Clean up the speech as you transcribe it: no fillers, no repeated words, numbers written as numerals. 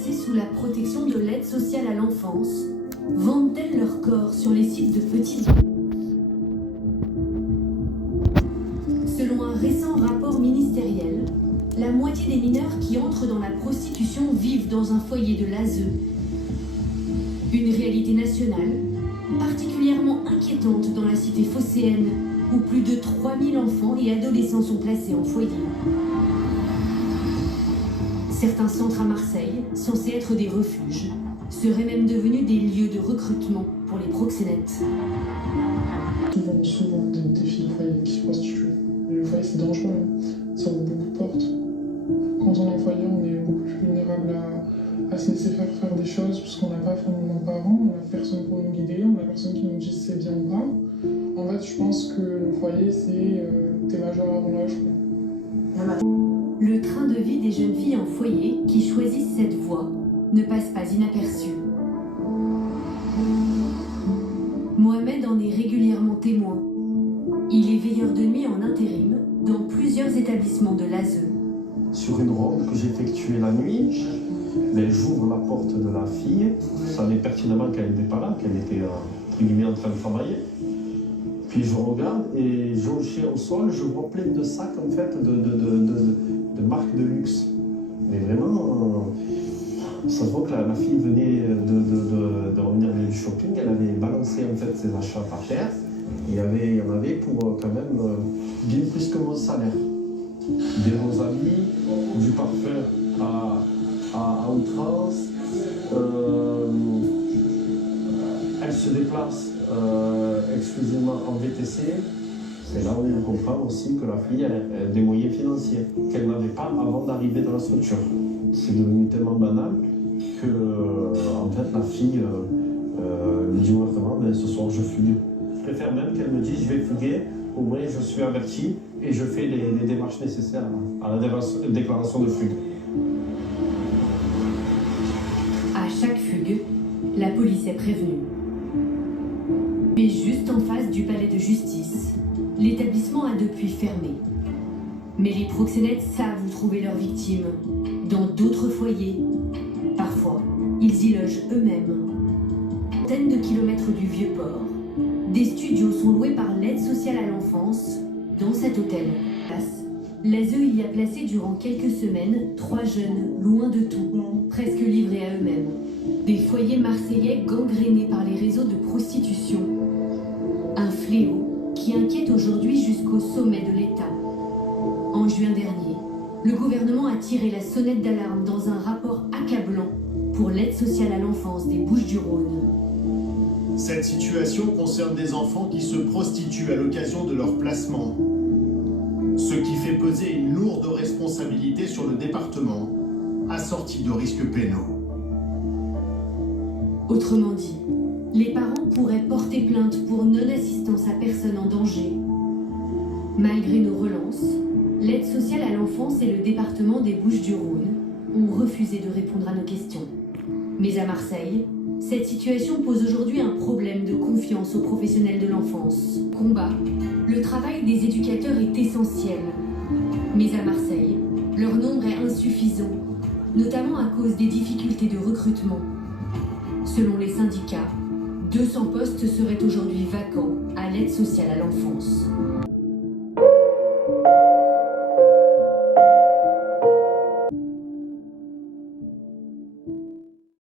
placées sous la protection de l'aide sociale à l'enfance vendent-elles leur corps sur les sites de petites annonces? Selon un récent rapport ministériel, la moitié des mineurs qui entrent dans la prostitution vivent dans un foyer de l'ASE. Une réalité nationale particulièrement inquiétante dans la cité phocéenne, où plus de 3000 enfants et adolescents sont placés en foyer. Certains centres à Marseille, censés être des refuges, seraient même devenus des lieux de recrutement pour les proxénètes. Souvent des filles de foyer qui se prostituent. Le foyer, c'est dangereux, ça ouvre beaucoup de portes. Quand on est en foyer, on est beaucoup plus vulnérable à se laisser faire des choses, parce qu'on n'a pas vraiment de parents, on n'a personne pour nous guider, on n'a personne qui nous dise si c'est bien ou pas. En fait, je pense que le foyer, c'est t'es majeur avant l'âge. Le train de vie des jeunes filles en foyer qui choisissent cette voie ne passe pas inaperçu. Mohamed en est régulièrement témoin. Il est veilleur de nuit en intérim dans plusieurs établissements de l'ASE. Sur une ronde que j'effectuais la nuit, j'ouvre la porte de la fille, je savais pertinemment qu'elle n'était pas là, qu'elle était entre guillemets en train de travailler. Puis je regarde et au sol, je vois plein de sacs en fait de marques de luxe. Mais vraiment, ça se voit que la fille venait de revenir du shopping, elle avait balancé en fait ses achats par terre. Il y en avait pour quand même bien plus que mon salaire. Des bons amis, du parfum à outrance. Elle se déplace exclusivement en VTC. C'est là où on comprend aussi que la fille a des moyens financiers qu'elle n'avait pas avant d'arriver dans la structure. C'est devenu tellement banal que en fait, la fille me dit ouvertement ce soir je fugue. Je préfère même qu'elle me dise je vais fuguer, au moins je suis averti et je fais les démarches nécessaires à la déclaration de fugue. À chaque fugue, la police est prévenue. Mais juste en face du palais de justice, l'établissement a depuis fermé. Mais les proxénètes savent où trouver leurs victimes, dans d'autres foyers. Parfois, ils y logent eux-mêmes. Centaines de kilomètres du Vieux-Port, des studios sont loués par l'aide sociale à l'enfance dans cet hôtel. L'ASE y a placé durant quelques semaines 3 jeunes, loin de tout, presque livrés à eux-mêmes. Des foyers marseillais gangrénés par les réseaux de prostitution. Un fléau qui inquiète aujourd'hui jusqu'au sommet de l'État. En juin dernier, le gouvernement a tiré la sonnette d'alarme dans un rapport accablant pour l'aide sociale à l'enfance des Bouches-du-Rhône. Cette situation concerne des enfants qui se prostituent à l'occasion de leur placement, ce qui fait peser une lourde responsabilité sur le département, assortie de risques pénaux. Autrement dit, les parents pourraient porter plainte pour non-assistance à personne en danger. Malgré nos relances, l'aide sociale à l'enfance et le département des Bouches-du-Rhône ont refusé de répondre à nos questions. Mais à Marseille, cette situation pose aujourd'hui un problème de confiance aux professionnels de l'enfance. Combat, le travail des éducateurs est essentiel. Mais à Marseille, leur nombre est insuffisant, notamment à cause des difficultés de recrutement. Selon les syndicats, 200 postes seraient aujourd'hui vacants à l'aide sociale à l'enfance.